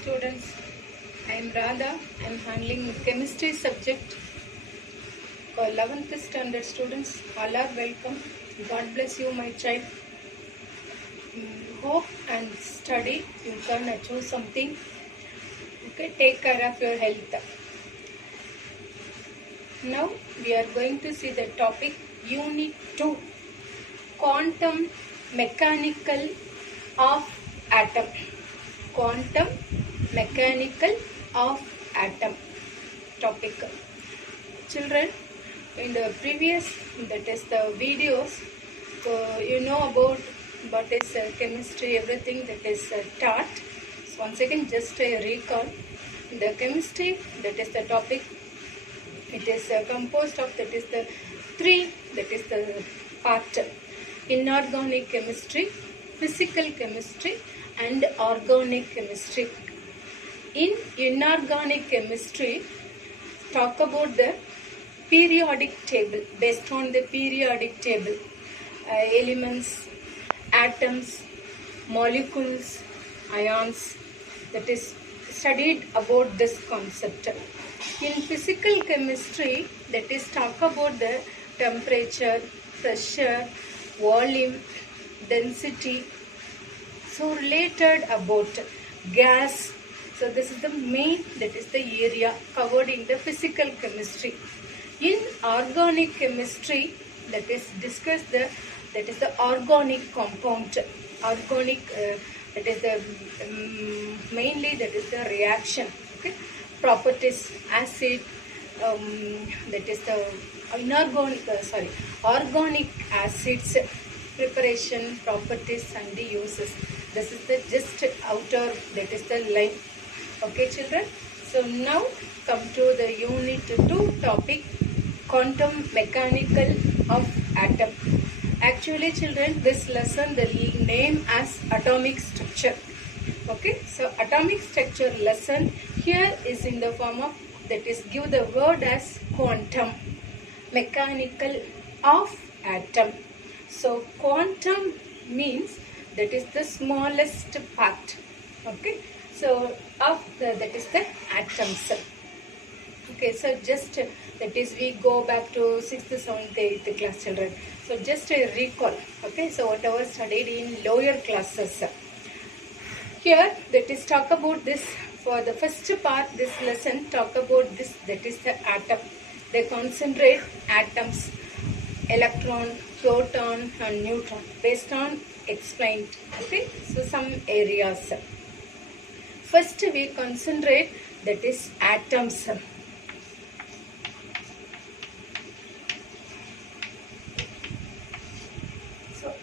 students. I am Radha. I am handling chemistry subject for 11th standard students. All are welcome. God bless you, my child. Hope and study. You can achieve something. Okay, take care of your health. Now we are going to see the topic Unit-2, Quantum Mechanical of Atom. Quantum Mechanical of Atom topic. Children, in the previous, that is the videos, you know about what is chemistry, everything that is taught. So once again, just a recall. The chemistry, that is the topic. It is composed of, that is the three, that is the part: inorganic chemistry, physical chemistry, and organic chemistry. In inorganic chemistry, talk about the periodic table. Based on the periodic table, elements, atoms, molecules, ions, that is studied about this concept. In physical chemistry, that is talk about the temperature, pressure, volume, density, so related about gas. So this is the main, that is the area covered in the physical chemistry. In organic chemistry, that is discuss the, that is the organic compound. Organic, that is the mainly, that is the reaction. Okay, properties, acid, that is the inorganic, organic acids, preparation, properties, and the uses. This is the just outer, that is the line. Okay, children. So now come to the Unit 2 topic, Quantum Mechanical of Atom. Actually, children, this lesson the name as atomic structure. Okay, so atomic structure lesson here is in the form of, that is give the word as quantum mechanical of atom. So quantum means that is the smallest part. Okay, so of the, that is the atoms. Okay, so just that is we go back to 6th, 7th, 8th class, children. So just a recall. Okay, so whatever studied in lower classes. Here, that is talk about this. For the first part, this lesson talk about this, that is the atom. They concentrate atoms, electron, proton, and neutron based on explained. Okay, so some areas. First, we concentrate, that is atoms.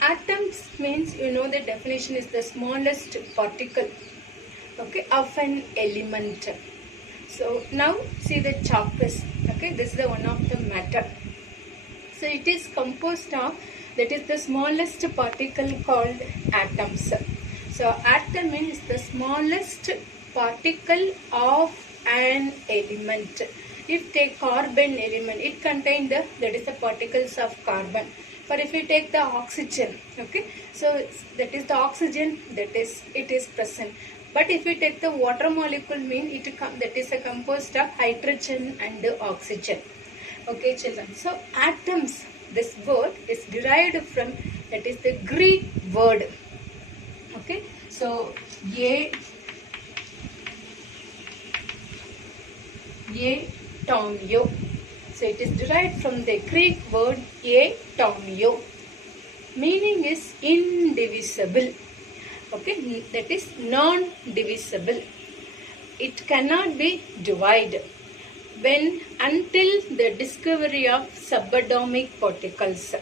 Atoms means, you know, the definition is the smallest particle, okay, of an element. So now see the chalk piece. Okay, this is the one of the matter. So it is composed of, that is the smallest particle called atoms. So atom means the smallest particle of an element. If take carbon element, it contains the, that is the particles of carbon. But if you take the oxygen, okay, so that is the oxygen, that is, it is present. But if you take the water molecule, mean it that is a composed of hydrogen and oxygen. Okay, children. So atoms, this word is derived from, that is the Greek word. Okay, so atomio. So it is derived from the Greek word atomio. Meaning is indivisible. Okay, that is non-divisible. It cannot be divided when until the discovery of subatomic particles.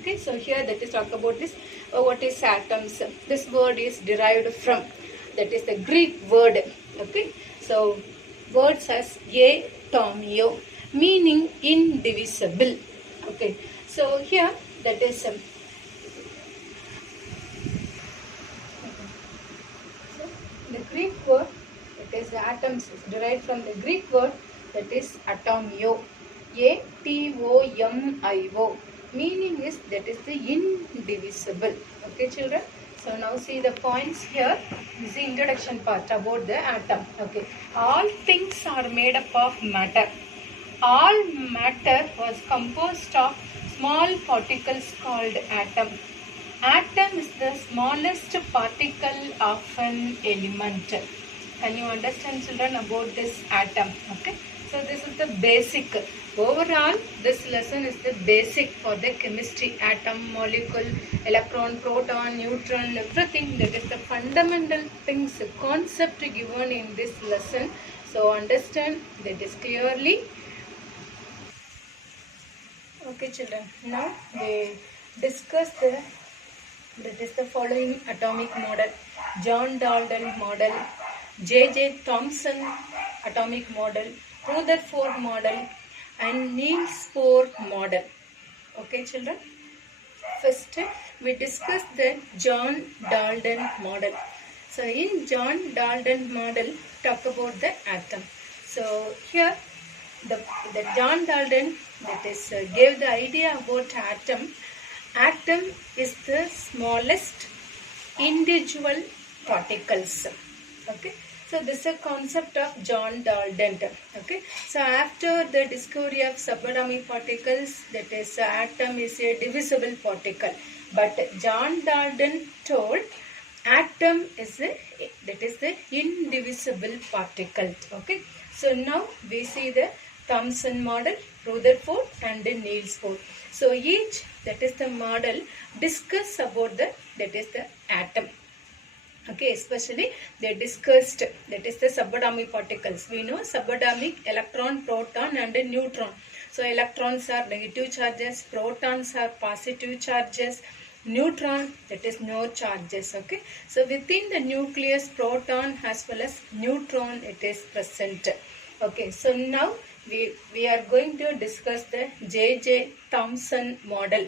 Okay, so here that is talk about this. What is atoms? This word is derived from, that is the Greek word. Okay, so words as atomio, meaning indivisible. Okay, so here that is so the Greek word, that is the atoms, is derived from the Greek word, that is atomio, atomio, meaning is, that is the indivisible. Okay, children. So now see the points here. This is the introduction part about the atom. Okay. All things are made up of matter. All matter was composed of small particles called atom. Atom is the smallest particle of an element. Can you understand, children, about this atom? Okay. So this is the basic. Overall, this lesson is the basic for the chemistry. Atom, molecule, electron, proton, neutron, everything. That is the fundamental things, concept given in this lesson. So understand that is clearly. Okay, children. Now we discuss that is the following atomic model: John Dalton model, J.J. Thompson atomic model, Rutherford model, and Niels Bohr model. Okay, children. First, we discuss the John Dalton model. So, in John Dalton model, talk about the atom. So, here the John Dalton, that is gave the idea about atom. Atom is the smallest individual particles. Okay. So this is a concept of John Dalton. Okay. So after the discovery of subatomic particles, that is atom is a divisible particle. But John Dalton told atom is the indivisible particle. Okay. So now we see the Thompson model, Rutherford, and the Niels Bohr. So each, that is the model, discuss about the atom. Okay, especially they discussed that is the subatomic particles. We know subatomic: electron, proton, and a neutron. So electrons are negative charges, protons are positive charges, neutron, that is no charges. Okay, so within the nucleus, proton as well as neutron, it is present. Okay, so now we are going to discuss the J.J. Thompson model.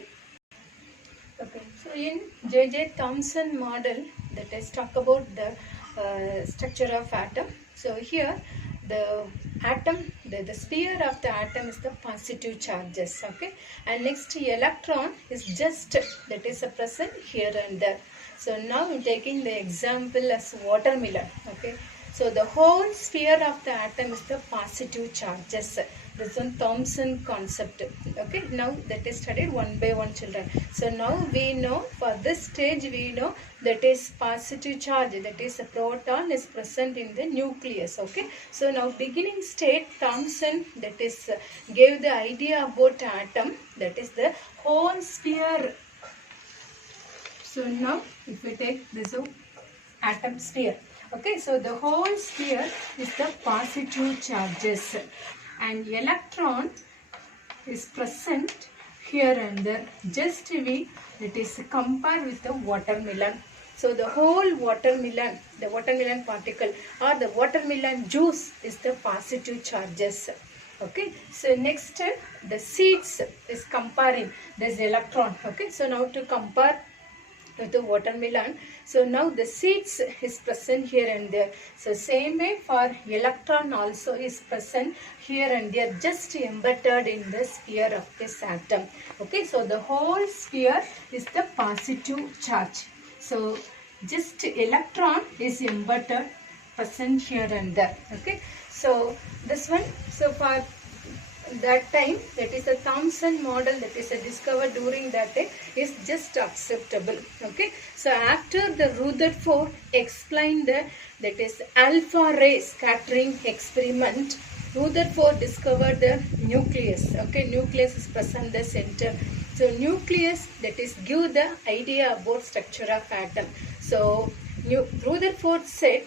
Okay, so in J.J. Thompson model, that is talk about the structure of atom. So here the atom, the sphere of the atom is the positive charges. Okay, and next electron is just, that is a present here and there. So now I'm taking the example as watermelon. Okay, so the whole sphere of the atom is the positive charges. This is one Thompson concept. Okay, now that is studied one by one, children. So now we know, for this stage we know that is positive charge, that is a proton is present in the nucleus. Okay, so now beginning state, Thompson, that is gave the idea about atom, that is the whole sphere. So now if we take this atom sphere, okay, so the whole sphere is the positive charges, and electron is present here and there. Just we, it is compared with the watermelon. So the whole watermelon, the watermelon particle or the watermelon juice is the positive charges. Okay, so next the seeds is comparing this electron. Okay, so now to compare with the watermelon, so now the seeds is present here and there. So same way for electron also is present here and there, just embedded in the sphere of this atom. Okay, so the whole sphere is the positive charge. So just electron is embedded, present here and there. Okay, so this one, so for that time, that is a Thompson model, that is discovered during that time, is just acceptable. Okay, so after the Rutherford explained that is alpha ray scattering experiment, Rutherford discovered the nucleus. Okay, nucleus is present in the center. So nucleus, that is give the idea about structure of atom. So Rutherford said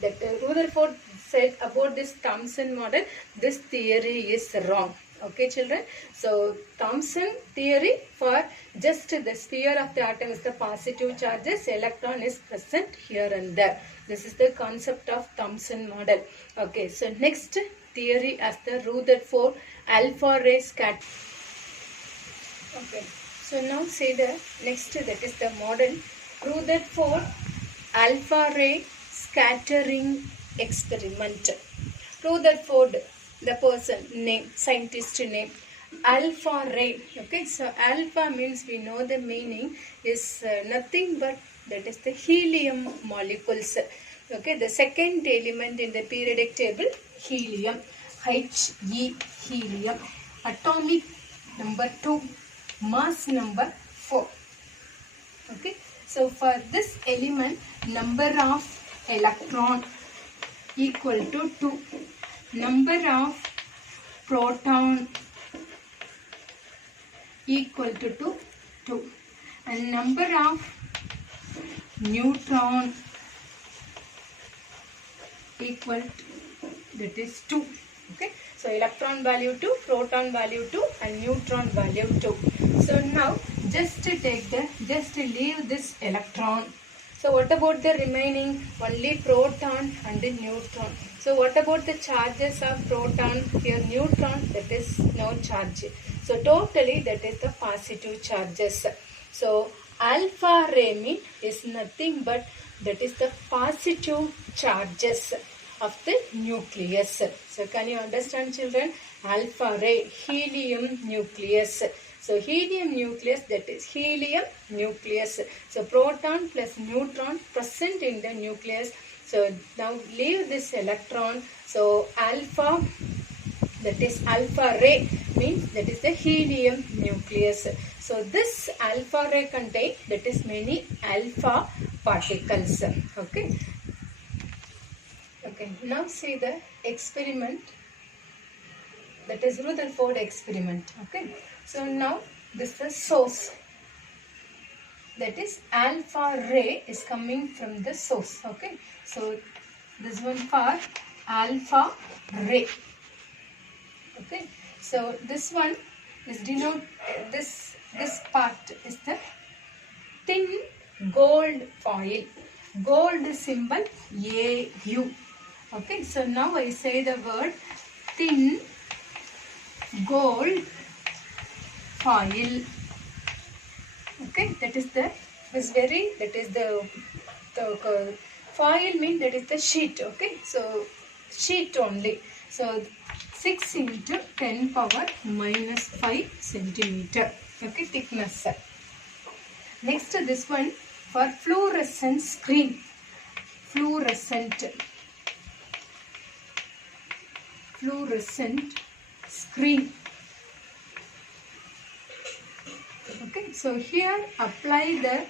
that Rutherford said about this Thompson model, this theory is wrong. Okay, children. So Thompson theory, for just the sphere of the atom is the positive charges, electron is present here and there. This is the concept of Thompson model. Okay, so next theory as the Rutherford alpha ray scattering. Okay, so now say the next, that is the model Rutherford alpha ray scattering experiment. Rutherford, the person name, scientist name, alpha ray. Okay, so alpha means, we know the meaning is nothing but that is the helium molecules. Okay, the second element in the periodic table, helium, He, helium. Atomic number 2, mass number 4. Okay, so for this element, number of electron equal to 2, number of proton equal to 2, and number of neutron equal to, that is 2. Okay, so electron value 2, proton value 2, and neutron value 2. So now just leave this electron. So what about the remaining? Only proton and the neutron. So what about the charges of proton? Here neutron, that is no charge. So totally that is the positive charges. So alpha ray mean is nothing but that is the positive charges of the nucleus. So can you understand, children? Alpha ray, helium nucleus. So helium nucleus, that is helium nucleus. So proton plus neutron present in the nucleus. So now leave this electron. So alpha, that is alpha ray means that is the helium nucleus. So this alpha ray contain that is many alpha particles. Okay. Okay, now see the experiment, that is Rutherford experiment. Okay, so now this is source, that is alpha ray is coming from the source. Okay, so this one for alpha ray. Okay, so this one is denote, this part is the thin gold foil, gold symbol AU. Okay, so now I say the word thin gold foil. Okay, that is the foil means that is the sheet. Okay, so sheet only. So 6 into 10 power minus 5 centimeter. Okay, thickness. Next this one for fluorescent screen. Fluorescent screen. Okay, so here apply the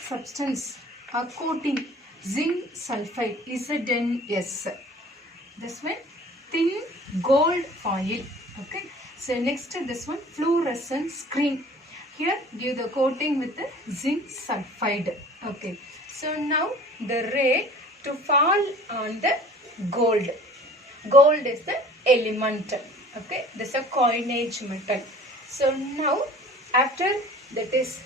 substance or coating zinc sulfide ZNS. This one thin gold foil. Okay, so next this one fluorescent screen. Here give the coating with the zinc sulfide. Okay, so now the ray to fall on the gold. Gold is the element. Okay, this is a coinage metal. So now after that is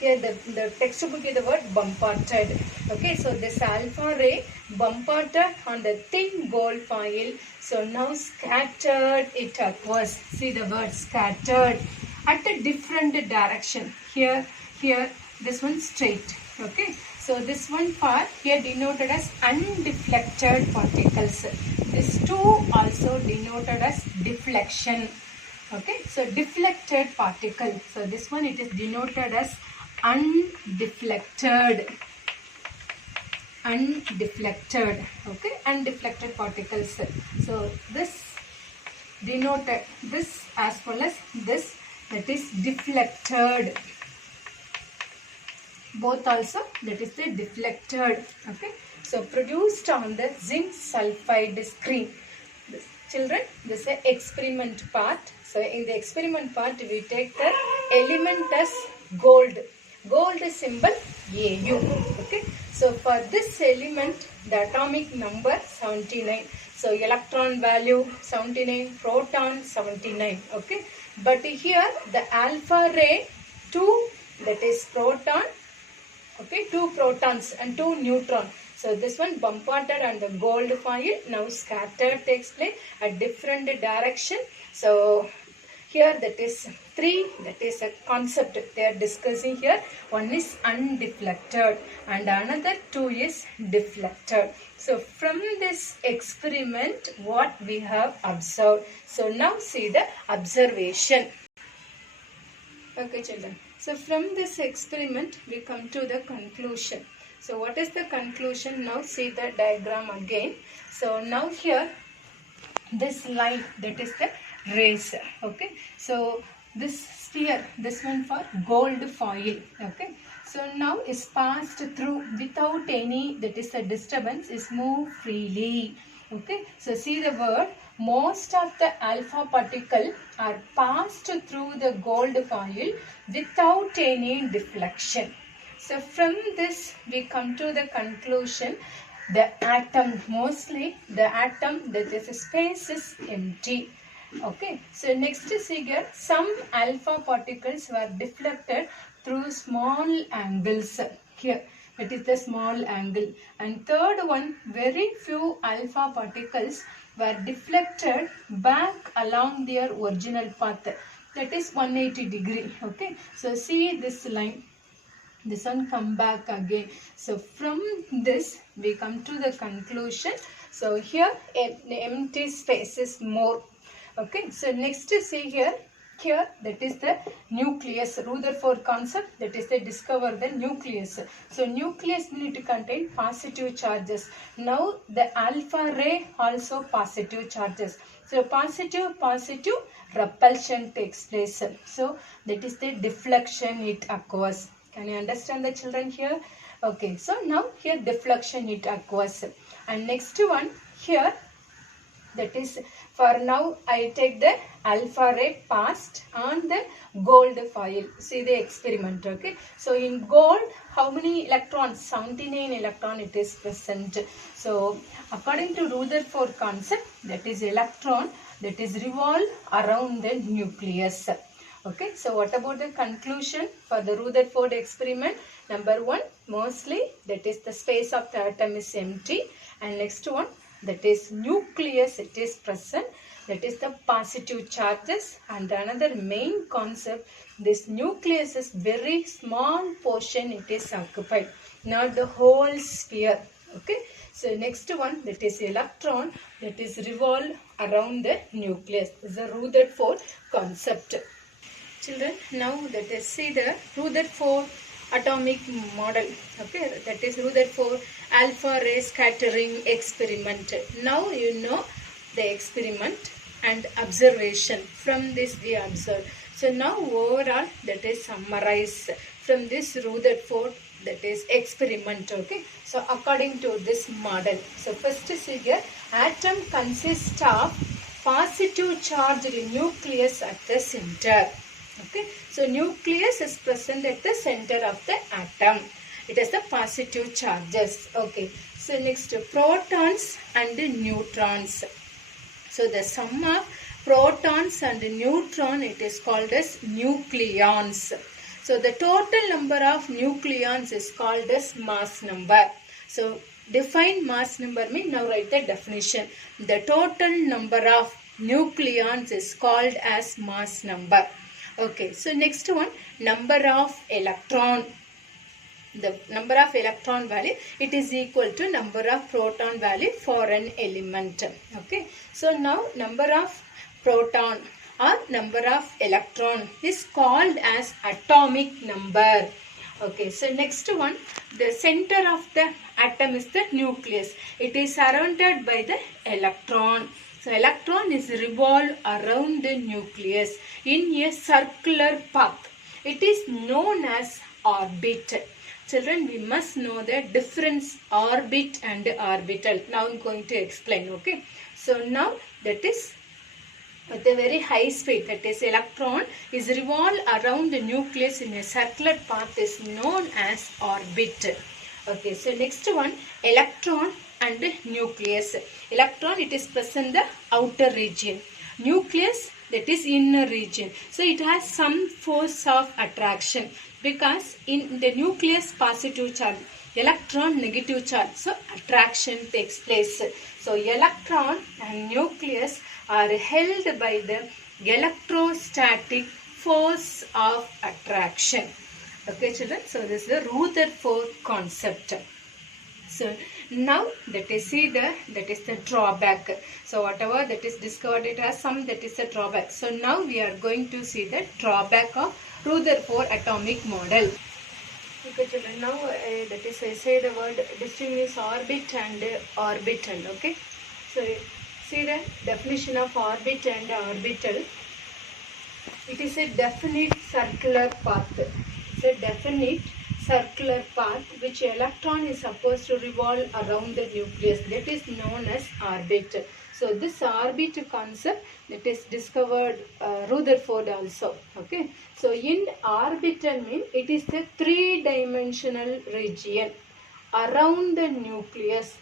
here the textbook is the word bombarded. Okay, so this alpha ray bombarded on the thin gold foil. So now scattered it upwards. See the word scattered at a different direction. Here this one straight. Okay, so this one part here denoted as undeflected particles. This 2 also denoted as deflection. Okay, so deflected particle. So this one it is denoted as undeflected. Okay, undeflected particles. So this denoted, this as well as this, that is deflected. Both also that is the deflected. Okay, so produced on the zinc sulfide screen. Children, this is the experiment part. So in the experiment part we take the element as gold. Gold symbol AU. Okay, so for this element the atomic number 79. So electron value 79, proton 79. Okay, but here the alpha ray 2, that is proton. Okay, 2 protons and 2 neutrons. So this one bombarded on the gold foil, now scattered takes place at different direction. So here that is 3, that is a concept they are discussing here. One is undeflected and another 2 is deflected. So from this experiment what we have observed. So now see the observation. Okay children. So from this experiment we come to the conclusion. So what is the conclusion? Now see the diagram again. So now here this line, that is the race. Okay, so this sphere, this one for gold foil. Okay, so now is passed through without any, that is a disturbance, is moved freely. Okay, so see the word, most of the alpha particle are passed through the gold foil without any deflection. So from this we come to the conclusion, the atom, mostly the atom, that is space is empty. Okay, so next figure, some alpha particles were deflected through small angles. Here, that is the small angle. And third one, very few alpha particles were deflected back along their original path. That is 180 degree. Okay, so see this line. This one come back again. So from this we come to the conclusion. So here empty space is more. Okay, so next see here that is the nucleus, Rutherford concept, that is they discover the nucleus. So nucleus need to contain positive charges. Now the alpha ray also positive charges. So positive repulsion takes place. So that is the deflection it occurs. Can you understand the children here? Okay, so now here deflection it occurs. And next one here, that is for now I take the alpha ray passed on the gold foil. See the experiment. Okay, so in gold how many electrons? 79 electron it is present. So according to Rutherford concept, that is electron that is revolve around the nucleus. Okay, so what about the conclusion for the Rutherford experiment? Number one, mostly that is the space of the atom is empty. And next one, that is nucleus it is present. That is the positive charges. And another main concept, this nucleus is very small portion it is occupied, not the whole sphere. Okay, so next one, that is electron that is revolve around the nucleus. This is the Rutherford concept. Children, now that is see the Rutherford atomic model. Okay, that is Rutherford alpha ray scattering experiment. Now you know the experiment and observation. From this we observe. So now overall that is summarize from this Rutherford, that is experiment. Okay, so according to this model. So first figure, atom consists of positive charged nucleus at the center. Okay, so nucleus is present at the center of the atom. It has the positive charges. Okay, so next protons and neutrons. So the sum of protons and neutron it is called as nucleons. So the total number of nucleons is called as mass number. So define mass number means, now write the definition. The total number of nucleons is called as mass number. Okay, so next one, number of electron. The number of electron value, it is equal to number of proton value for an element. Okay, so now number of proton or number of electron is called as atomic number. Okay, so next one, the center of the atom is the nucleus. It is surrounded by the electron. So electron is revolve around the nucleus in a circular path. It is known as orbit. Children, we must know the difference orbit and orbital. Now I am going to explain. Okay, so now that is with a very high speed, that is electron is revolve around the nucleus in a circular path is known as orbit. Okay, so next one, electron and nucleus. Electron it is present in the outer region. Nucleus that is inner region. So it has some force of attraction because in the nucleus positive charge, electron negative charge. So attraction takes place. So electron and nucleus are held by the electrostatic force of attraction. Okay children, so this is the Rutherford concept. So now that is see that is the drawback. So whatever that is discovered, it has some that is a drawback. So now we are going to see the drawback of Rutherford atomic model. Okay, children, now that is I say the word distinguish orbit and orbital. Okay, so see the definition of orbit and orbital. It is a definite circular path. It's a definite circular path which electron is supposed to revolve around the nucleus. That is known as orbit. So this orbit concept that is discovered Rutherford also. Okay. So in orbital mean it is the three-dimensional region around the nucleus.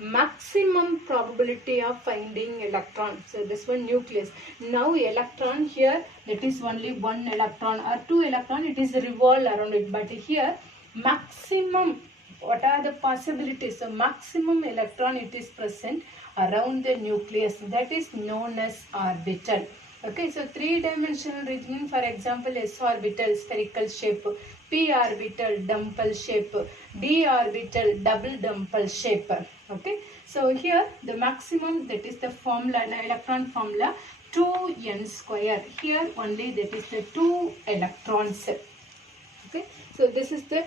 Maximum probability of finding electron. So this one nucleus. Now electron here, that is only one electron or two electron, it is revolved around it. But here maximum, what are the possibilities? So maximum electron it is present around the nucleus. That is known as orbital. Okay, so three-dimensional region, for example, s orbital spherical shape, p orbital dumbbell shape, d orbital double dumbbell shape. Okay, so here the maximum, that is the formula, electron formula 2n square. Here only that is the 2 electrons. Okay, so this is the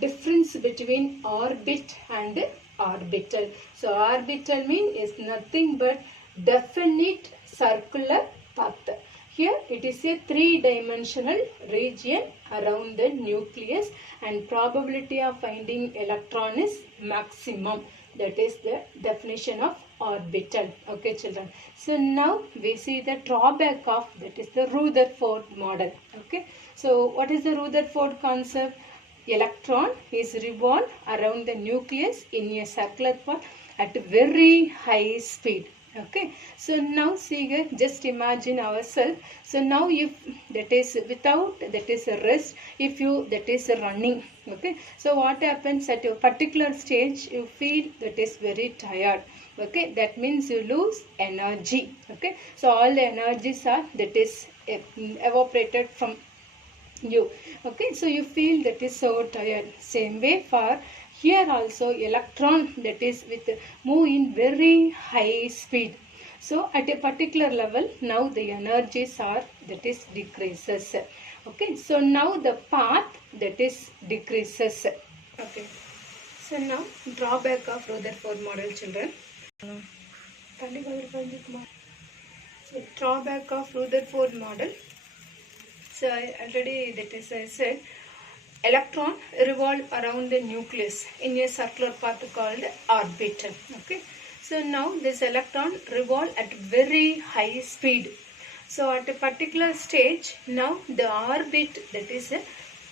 difference between orbit and orbital. So orbital mean is nothing but definite circular path. Here it is a three-dimensional region around the nucleus and probability of finding electron is maximum. That is the definition of orbital. Okay, children. So now we see the drawback of, that is the Rutherford model. Okay. So what is the Rutherford concept? Electron is revolved around the nucleus in a circular path at very high speed. Okay, so now see here, just imagine ourselves. So now if that is without, that is a rest, if you that is a running. Okay, so what happens at a particular stage, you feel that is very tired. Okay, that means you lose energy. Okay, so all the energies are that is evaporated from you. Okay, so you feel that is so tired. Same way for here also electron that is with move in very high speed. So at a particular level now the energies are that is decreases. Okay, so now the path that is decreases. Okay, so now drawback of Rutherford model, children. So drawback of Rutherford model. So I already that is I said, electron revolve around the nucleus in a circular path called orbital. Okay, so now this electron revolve at very high speed. So at a particular stage now the orbit that is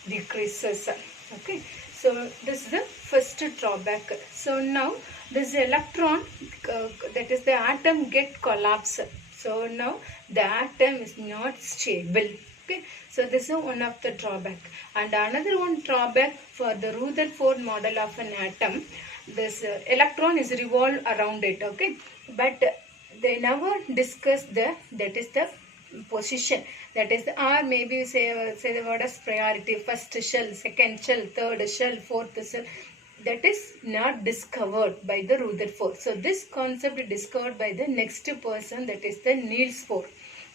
decreases. Okay, so this is the first drawback. So now this electron that is the atom get collapse. So now the atom is not stable. Okay, so this is one of the drawback. And another one drawback for the Rutherford model of an atom, this electron is revolved around it. Okay, but they never discuss the that is the position, that is the, or maybe say the word as priority, first shell, second shell, third shell, fourth shell. That is not discovered by the Rutherford. So this concept is discovered by the next person, that is the Niels Bohr.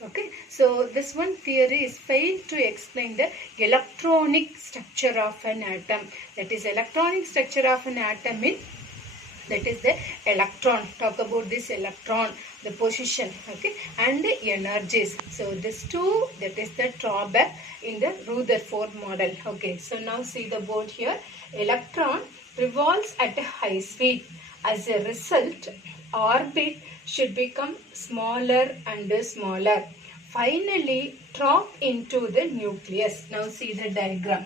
Okay, so this one theory is failed to explain the electronic structure of an atom. That is electronic structure of an atom in, that is the electron. Talk about this electron, the position, okay, and the energies. So this two, that is the drawback in the Rutherford model. Okay, so now see the board here. Electron revolves at a high speed. As a result, orbit should become smaller and smaller. Finally, drop into the nucleus. Now see the diagram.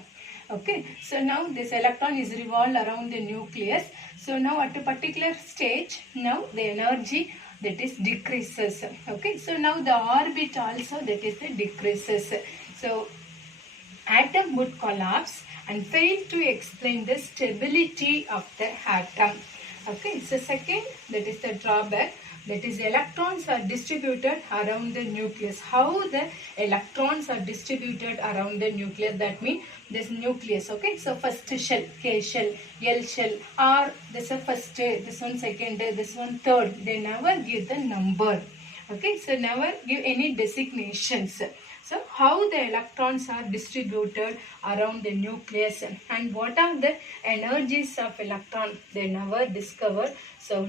Okay, so now this electron is revolved around the nucleus. So now at a particular stage, now the energy that is decreases. Okay, so now the orbit also that is the decreases. So atom would collapse and fail to explain the stability of the atom. Okay, so second, that is the drawback, that is electrons are distributed around the nucleus. How the electrons are distributed around the nucleus, that means this nucleus. Okay, so first shell, K shell, L shell, or this is first, this one second, this one third. They never give the number. Okay, so never give any designations. So how the electrons are distributed around the nucleus and what are the energies of electron, they never discovered. So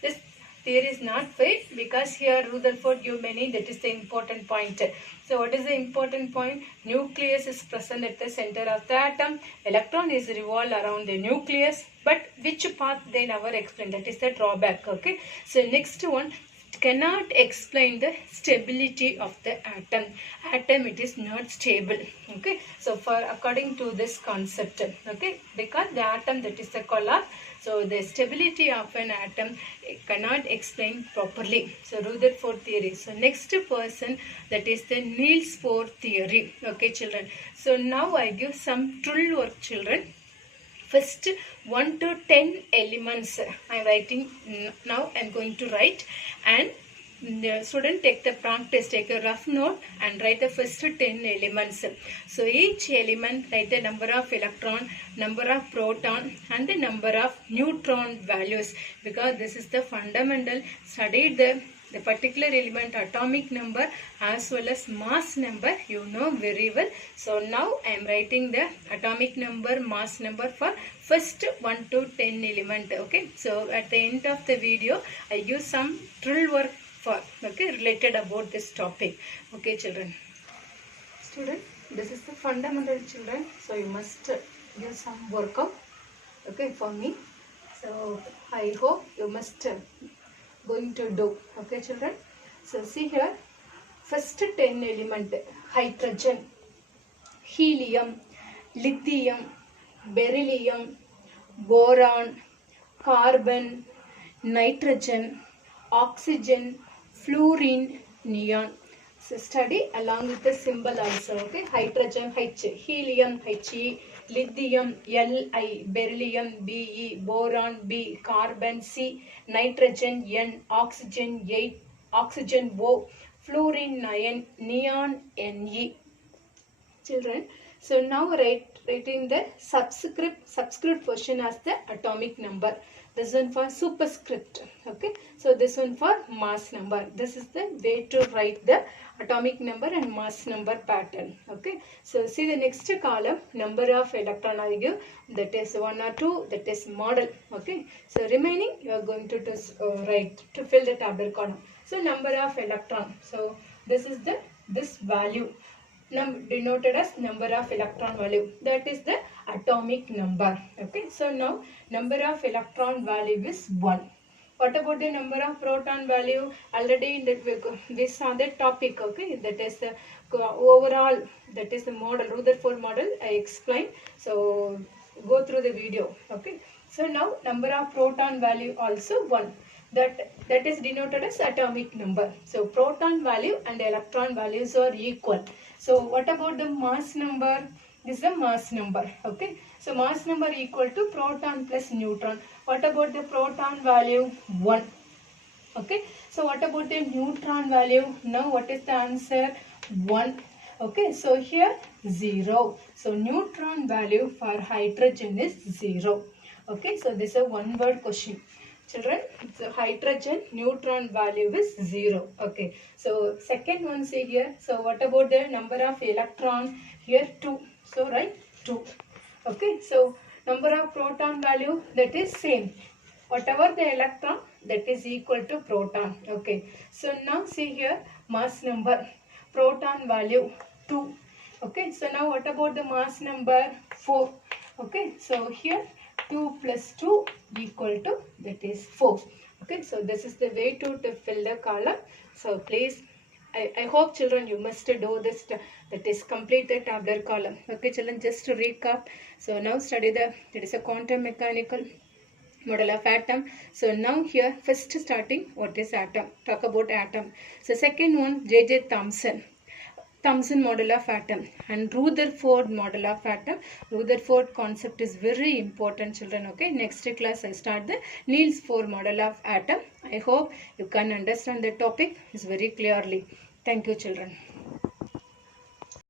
this theory is not fair because here Rutherford gave many, that is the important point. So what is the important point? Nucleus is present at the center of the atom. Electron is revolved around the nucleus, but which path they never explain, that is the drawback. Okay. So next one, cannot explain the stability of the atom. Atom, it is not stable. Okay. So for according to this concept, okay, because the atom, that is the collapse. So the stability of an atom cannot explain properly. So Rutherford theory. So next person, that is the Niels Bohr theory. Okay, children. So now I give some tool work, children. First 1 to 10 elements I am writing now. I am going to write, and the student take the prompt test, take a rough note and write the first 10 elements. So each element write the number of electron, number of proton and the number of neutron values, because this is the fundamental. Study the particular element atomic number as well as mass number, you know very well. So now I am writing the atomic number, mass number for first 1 to 10 element. Okay. So at the end of the video I use some drill work for, okay, related about this topic. Okay, children. Student, this is the fundamental, children. So you must give some workout, okay, for me. So I hope you must going to do. Okay, children. So see here, first 10 element: hydrogen, helium, lithium, beryllium, boron, carbon, nitrogen, oxygen, fluorine, neon. So study along with the symbol also. Okay, hydrogen H, helium He, lithium Li, beryllium Be, boron B, carbon C, nitrogen N, oxygen A, oxygen O, fluorine neon Ne. Children, so now writing the subscript portion as the atomic number. This one for superscript. Okay, so this one for mass number. This is the way to write the atomic number and mass number pattern. Okay, so see the next column, number of electron I give, that is 1 or 2, that is model. Okay, so remaining you are going to write to fill the tabular column. So number of electron. So this is this value denoted as number of electron value, that is the atomic number. Okay, so now number of electron value is 1. What about the number of proton value? Already in that we saw the topic. Okay, that is the overall, that is the model, Rutherford model I explained. So go through the video. Okay, so now number of proton value also 1. That is denoted as atomic number. So proton value and electron values are equal. So what about the mass number? This is the mass number. Okay, so mass number equal to proton plus neutron. What about the proton value? 1. Okay, so what about the neutron value? Now what is the answer? 1. Okay, so here 0. So neutron value for hydrogen is 0. Okay, so this is a one word question. Children, so hydrogen neutron value is 0. Okay, so second one, see here. So what about the number of electron? Here 2. So write 2. Okay, so number of proton value, that is same. Whatever the electron, that is equal to proton. Okay, so now see here, mass number, proton value 2. Okay, so now what about the mass number? 4. Okay, so here 2 plus 2 equal to, that is 4. Okay, so this is the way to fill the column. So please, I hope children you must do this, that is complete the tabular column. Okay, children, just to recap. So now study that is a quantum mechanical model of atom. So now here first starting, what is atom? Talk about atom. So second one, J.J. Thompson model of atom and Rutherford model of atom. Rutherford concept is very important, children. Okay, next class I start the Niels Bohr model of atom. I hope you can understand the topic is very clearly. Thank you, children.